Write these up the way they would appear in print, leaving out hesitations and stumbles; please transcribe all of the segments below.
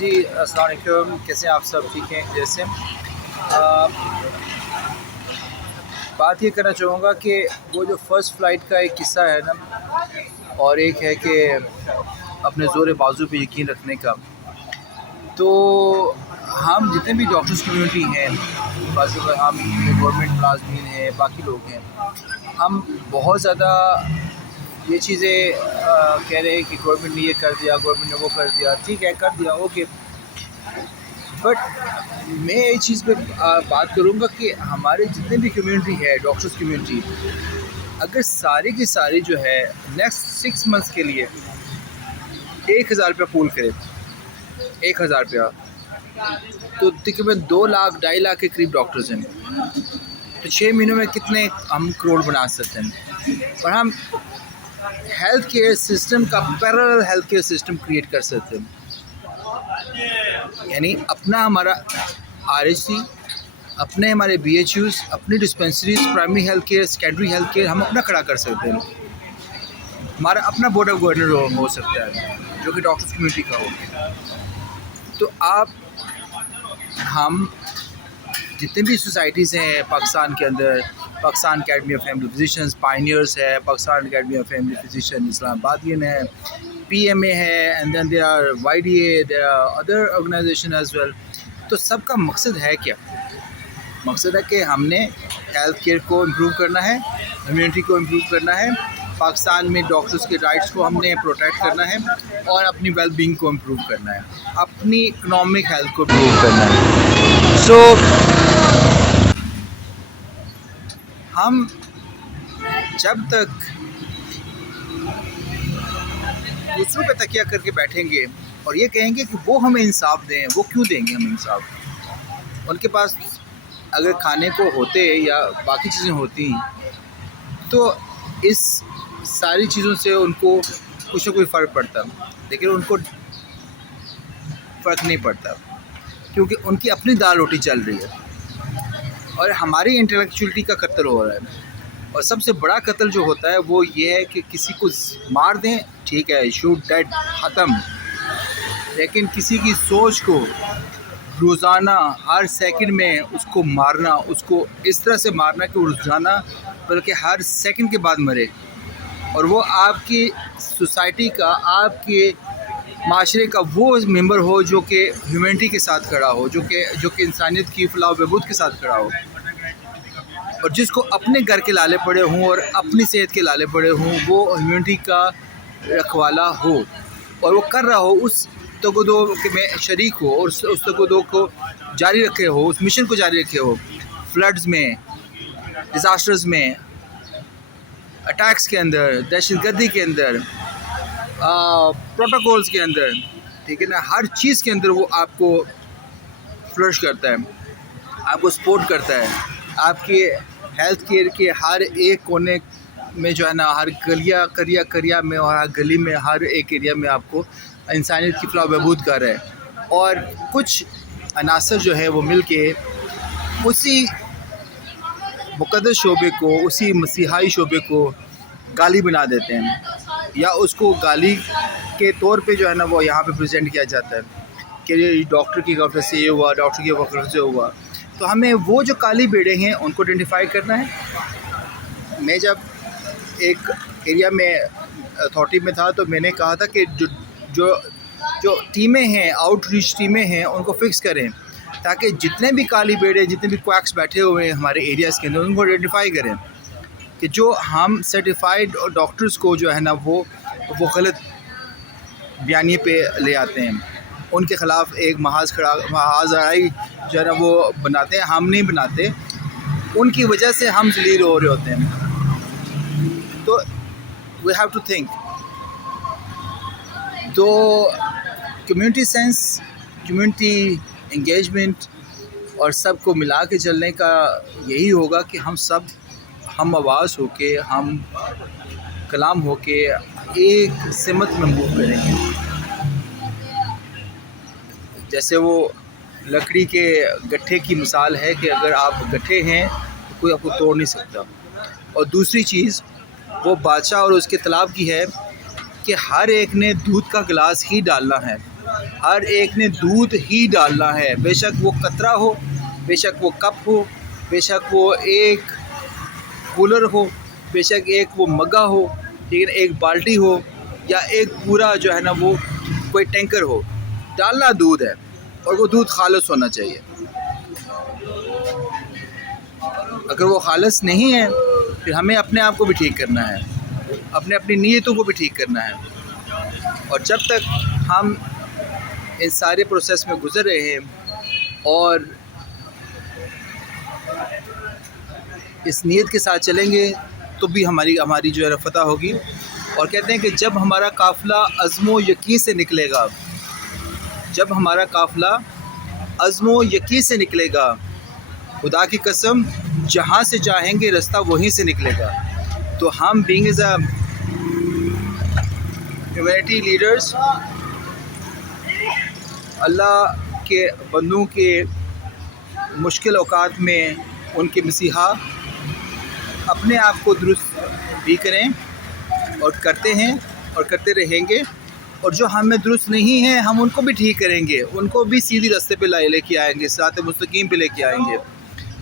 जी अस्सलाम वालेकुम, कैसे हैं आप सब? ठीक हैं? जैसे बात ये करना चाहूँगा कि वो जो फ़र्स्ट फ़्लाइट का एक किस्सा है ना, और एक है कि अपने ज़ोर बाज़ू पे यकीन रखने का। तो हम जितने भी डॉक्टर्स कम्युनिटी हैं, बाज़ू का हम गवर्नमेंट मुलाज़मीन हैं, बाकी लोग हैं, हम बहुत ज़्यादा ये चीज़ें कह रहे हैं कि गवर्नमेंट ने ये कर दिया, गवर्नमेंट ने वो कर दिया। ठीक है, कर दिया, ओके। बट मैं एक चीज़ पे बात करूँगा कि हमारे जितने भी कम्युनिटी है, डॉक्टर्स कम्युनिटी, अगर सारी की सारी जो है नेक्स्ट 6 मंथ्स के लिए 1000 रुपया पूल करे, 1000 रुपया, तो तकरीबन 2 लाख 2.5 लाख के करीब डॉक्टर्स हैं। तो 6 महीनों में कितने हम करोड़ बना सकते हैं, और हम हेल्थ केयर सिस्टम का parallel health care system create कर सकते हैं। यानी अपना हमारा RHC, अपने हमारे BHUs, अपनी dispensaries, primary health care, secondary health care हम अपना खड़ा कर सकते हैं। हमारा अपना बोर्ड ऑफ गवर्नर हो सकता है जो कि डॉक्टर्स कम्युनिटी का हो। तो हम जितने भी सोसाइटीज़ हैं पाकिस्तान के अंदर, Pakistan academy of family physicians, pioneers है, Pakistan academy of family physician इस्लामाबादियन है, PMA है, and then there are YDA, there are other organisations as well. तो सबका मकसद है क्या? मकसद है कि हमने हेल्थ केयर को इम्प्रूव करना है, कम्युनिटी को इम्प्रूव करना है, पाकिस्तान में डॉक्टर्स के राइट्स को हमने प्रोटेक्ट करना है, और अपनी वेलबींग को इम्प्रूव करना है, अपनी इकनॉमिक हेल्थ को इम्प्रूव करना है। सो हम जब तक दूसरों पे तकिया करके बैठेंगे और ये कहेंगे कि वो हमें इंसाफ दें, वो क्यों देंगे हमें इंसाफ? उनके पास अगर खाने को होते या बाकी चीज़ें होती तो इस सारी चीज़ों से उनको कुछ ना कोई फ़र्क पड़ता, लेकिन उनको फ़र्क नहीं पड़ता क्योंकि उनकी अपनी दाल रोटी चल रही है और हमारी इंटेलेक्चुअलिटी का कत्ल हो रहा है। और सबसे बड़ा कत्ल जो होता है वो ये है कि किसी को मार दें, ठीक है, शूट डेड, ख़त्म, लेकिन किसी की सोच को रोज़ाना हर सेकंड में उसको मारना, उसको इस तरह से मारना कि रोज़ाना बल्कि हर सेकंड के बाद मरे, और वो आपकी सोसाइटी का, आपके माशरे का वो मेंबर हो जो कि ह्यूमैनिटी के साथ खड़ा हो, जो कि इंसानियत की फलाह बहबूद के साथ खड़ा हो, और जिसको अपने घर के लाले पड़े हों और अपनी सेहत के लाले पड़े हों, वो ह्यूमैनिटी का रखवाला हो और वो कर रहा हो, उस तगदो में शरीक हो और उस तगदो को जारी रखे हो, उस मिशन को जारी रखे हो, फ्लड्स में, डिज़ास्टर्स में, अटैक्स के अंदर, दहशतगर्दी के अंदर, प्रोटोकॉल्स के अंदर, ठीक है ना, हर चीज़ के अंदर वो आपको फ्लश करता है, आपको सपोर्ट करता है, आपके हेल्थ केयर के हर एक कोने में जो है ना, हर करिया में और हर गली में, हर एक एरिया में आपको इंसानियत की फलाह बहबूद कर रहा है। और कुछ अनासर जो है वो मिल के उसी मुक़द्दस शोबे को, उसी मसीहाई शोबे को गाली बना देते हैं, या उसको गाली के तौर पे जो है ना वो यहाँ पे प्रेजेंट किया जाता है कि डॉक्टर की गलती से ये हुआ, डॉक्टर की गलती से हुआ। तो हमें वो जो काली बेड़े हैं उनको आइडेंटिफाई करना है। मैं जब एक एरिया में अथॉरिटी में था तो मैंने कहा था कि जो टीमें हैं, आउटरीच टीमें हैं, उनको फिक्स करें ताकि जितने भी काली बेड़े, जितने भी क्वैक्स बैठे हुए हैं हमारे एरियाज़ के अंदर, उनको आइडेंटिफाई करें कि जो हम सर्टिफाइड डॉक्टर्स को जो है ना वो गलत बयानी पे ले आते हैं, उनके ख़िलाफ़ एक महाज़राई जो है ना वो बनाते हैं, हम नहीं बनाते, उनकी वजह से हम ज़लील हो रहे होते हैं। तो वी हैव टू थिंक। तो कम्युनिटी सेंस, कम्युनिटी इंगेजमेंट और सबको मिला के चलने का यही होगा कि हम सब हम आवाज़ होके, हम कलाम होके एक सिमत में मूव करेंगे। जैसे वो लकड़ी के गट्ठे की मिसाल है कि अगर आप गट्ठे हैं तो कोई आपको तोड़ नहीं सकता। और दूसरी चीज़ वो बादशाह और उसके तालाब की है कि हर एक ने दूध का गिलास ही डालना है, हर एक ने दूध ही डालना है, बेशक वो कतरा हो, बेशक वो कप हो, बेशक वो एक कूलर हो, बेशक एक वो मग्गा हो, ठीक है, एक बाल्टी हो या एक पूरा जो है ना वो कोई टैंकर हो, डालना दूध है और वो दूध खालिस होना चाहिए। अगर वो खालिस नहीं है फिर हमें अपने आप को भी ठीक करना है, अपनी नीयतों को भी ठीक करना है। और जब तक हम इस सारे प्रोसेस में गुजर रहे हैं और इस नीयत के साथ चलेंगे तो भी हमारी जो है फतह होगी। और कहते हैं कि जब हमारा काफ़िला अज़्म व यकीन से निकलेगा, जब हमारा काफ़िला अज़्म व यकीन से निकलेगा, खुदा की कसम जहाँ से चाहेंगे रास्ता वहीं से निकलेगा। तो हम being as a humanity leaders, अल्लाह के बंदों के मुश्किल औकात में उनके मसीहा, अपने आप को दुरुस्त भी करें और करते हैं और करते रहेंगे। और जो हमें दुरुस्त नहीं है हम उनको भी ठीक करेंगे, उनको भी सीधी रास्ते पे लेके आएंगे, सिरात मुस्तकीम पे लेके आएंगे।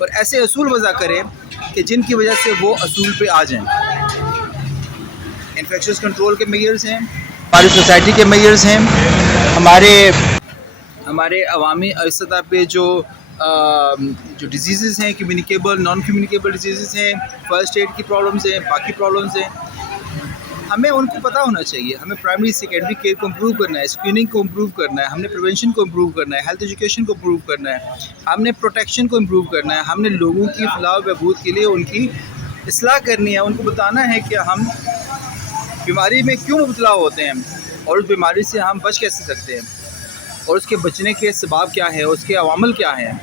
और ऐसे असूल वज़ा करें कि जिनकी वजह से वो असूल पे आ जाएं। इन्फेक्शस कंट्रोल के मेजर्स हैं, हमारी सोसाइटी के मेजर्स हैं, हमारे अवामी सतह पे जो डिजीज़ हैं, कम्युनिकेबल नॉन कम्युनिकेबल डिजीज़ हैं, फ़र्स्ट एड की प्रॉब्लम्स हैं, बाकी प्रॉब्लम्स हैं, हमें उनको पता होना चाहिए। हमें प्राइमरी सेकेंडरी केयर को इम्प्रूव करना है, स्क्रीनिंग को इम्प्रूव करना है, हमने प्रिवेंशन को इम्प्रूव करना है, हेल्थ एजुकेशन को इम्प्रूव करना है, हमने प्रोटेक्शन को इम्प्रूव करना है, हमने लोगों की फलाह बहबूद के लिए उनकी इस्लाह करनी है, उनको बताना है कि हम बीमारी में क्यों मुबतला होते हैं और उस बीमारी से हम बच कैसे सकते हैं और उसके बचने के सबब क्या है, उसके अवामल क्या हैं,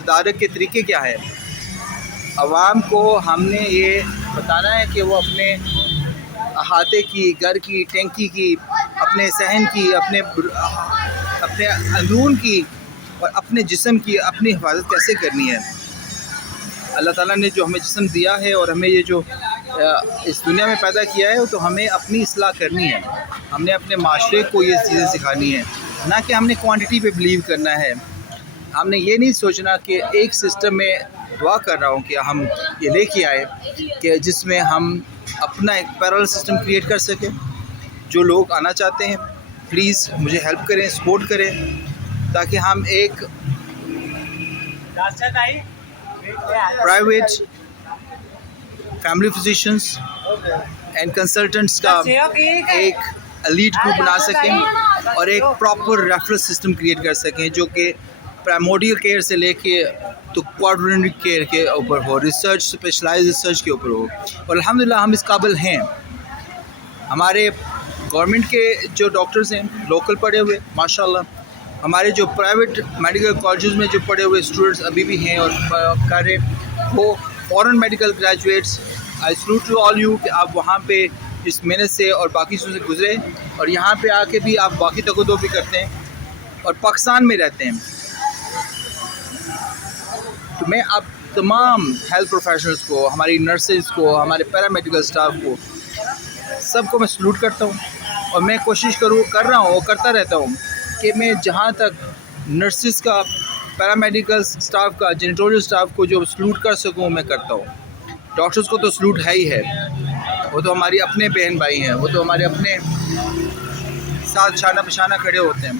तदारक के तरीके क्या है। अवाम को हमने ये बताना है कि वो अपने अहाते की, घर की, टैंकी की, अपने सहन की, अपने अंदरून की और अपने जिस्म की अपनी हिफाजत कैसे करनी है। अल्लाह ताला ने जो हमें जिस्म दिया है और हमें ये जो इस दुनिया में पैदा किया है तो हमें अपनी इस्लाह करनी है, हमने अपने माशरे को ये चीज़ें सिखानी है, ना कि हमने क्वांटिटी पे बिलीव करना है। हमने ये नहीं सोचना कि एक सिस्टम में दुआ कर रहा हूँ कि हम ये लेके आए कि जिसमें हम अपना एक पैरेलल सिस्टम क्रिएट कर सकें। जो लोग आना चाहते हैं प्लीज़ मुझे हेल्प करें, सपोर्ट करें, ताकि हम एक private family physicians and consultants का एक एलीट ग्रुप बना सकें और एक प्रॉपर रेफरल सिस्टम क्रिएट कर सकें जो कि प्राइमोडियल केयर से लेके तो क्वाड्रेंटल केयर के ऊपर हो, रिसर्च, स्पेशलाइज्ड रिसर्च के ऊपर हो। और अल्हम्दुलिल्लाह हम इस काबिल हैं। हमारे गवर्नमेंट के जो डॉक्टर्स हैं लोकल पढ़े हुए माशाल्लाह, हमारे जो प्राइवेट मेडिकल कॉलेजेस में जो पढ़े हुए स्टूडेंट्स अभी भी हैं और कर रहे, वो foreign medical graduates. I salute to all you कि आप वहाँ पे इस मेहनत से और बाकी चीज़ों से गुजरे और यहाँ पे आके भी आप बाकी तकदो भी करते हैं और पाकिस्तान में रहते हैं। तो मैं आप तमाम हेल्थ प्रोफेशनल्स को, हमारी नर्सेज को, हमारे पैरामेडिकल स्टाफ को, सबको मैं सैल्यूट करता हूँ। और मैं कोशिश कर रहा हूँ और करता रहता हूँ कि मैं जहाँ तक नर्सेज का, पैरामेडिकल स्टाफ का, जेनिटोरियल स्टाफ को जो सैल्यूट कर सकूँ मैं करता हूँ। डॉक्टर्स को तो सैल्यूट है ही है, वो तो हमारी अपने बहन भाई हैं, वो तो हमारे अपने साथ शाना पिशाना खड़े होते हैं।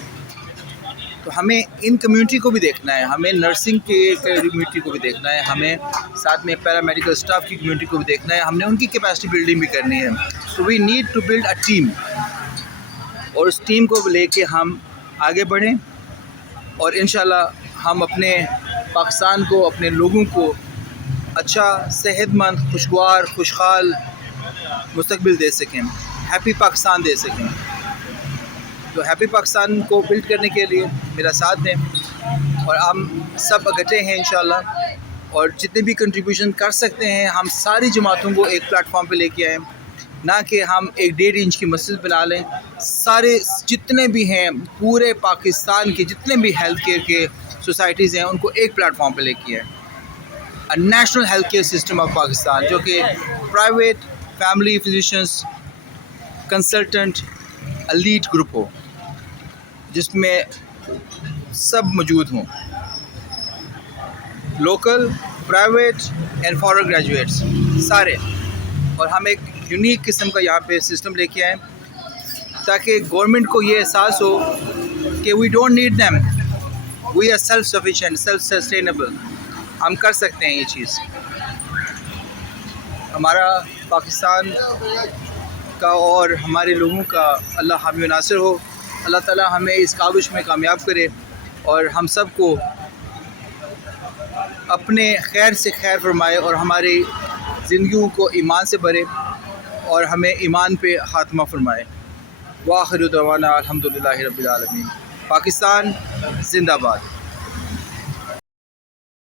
तो हमें इन कम्युनिटी को भी देखना है, हमें नर्सिंग के कम्युनिटी को भी देखना है, हमें साथ में पैरामेडिकल स्टाफ की कम्युनिटी को भी देखना है, हमने उनकी कैपेसिटी बिल्डिंग भी करनी है। तो we need to build a team और उस टीम को लेके हम आगे बढ़ें और इंशाल्लाह हम अपने पाकिस्तान को, अपने लोगों को अच्छा, सेहतमंद, खुशगवार, खुशहाल मुस्तकबिल दे सकें, हैप्पी पाकिस्तान दे सकें। तो हैप्पी पाकिस्तान को बिल्ड करने के लिए मेरा साथ दें और हम सब इकट्ठे हैं इंशाल्लाह। और जितने भी कंट्रीब्यूशन कर सकते हैं हम सारी जमातों को एक प्लेटफॉर्म पे लेके आएँ, ना कि हम एक 1.5 इंच की मस्जिद बना लें। सारे जितने भी हैं पूरे पाकिस्तान के जितने भी हेल्थ केयर के सोसाइटीज़ हैं उनको एक प्लेटफॉर्म पे लेके आएँ। A national health care system of Pakistan जो कि private, family physicians, consultant, elite group हो। जिसमें सब मौजूद हों, local, private and foreign graduates सारे। और हम एक यूनिक किस्म का यहाँ पे सिस्टम लेके आए ताकि गवर्नमेंट को ये एहसास हो कि we don't need them, we are self sufficient, self sustainable, हम कर सकते हैं ये चीज़। हमारा पाकिस्तान का और हमारे लोगों का अल्लाह हामी नासिर हो। अल्लाह ताला हमें इस काविश में कामयाब करे और हम सब को अपने खैर से खैर फरमाए और हमारी ज़िंदगियों को ईमान से भरे और हमें ईमान पे ख़ात्मा फरमाए। व आखिर दवाना अल्हम्दुलिल्लाहि रब्बिल आलमीन। पाकिस्तान जिंदाबाद।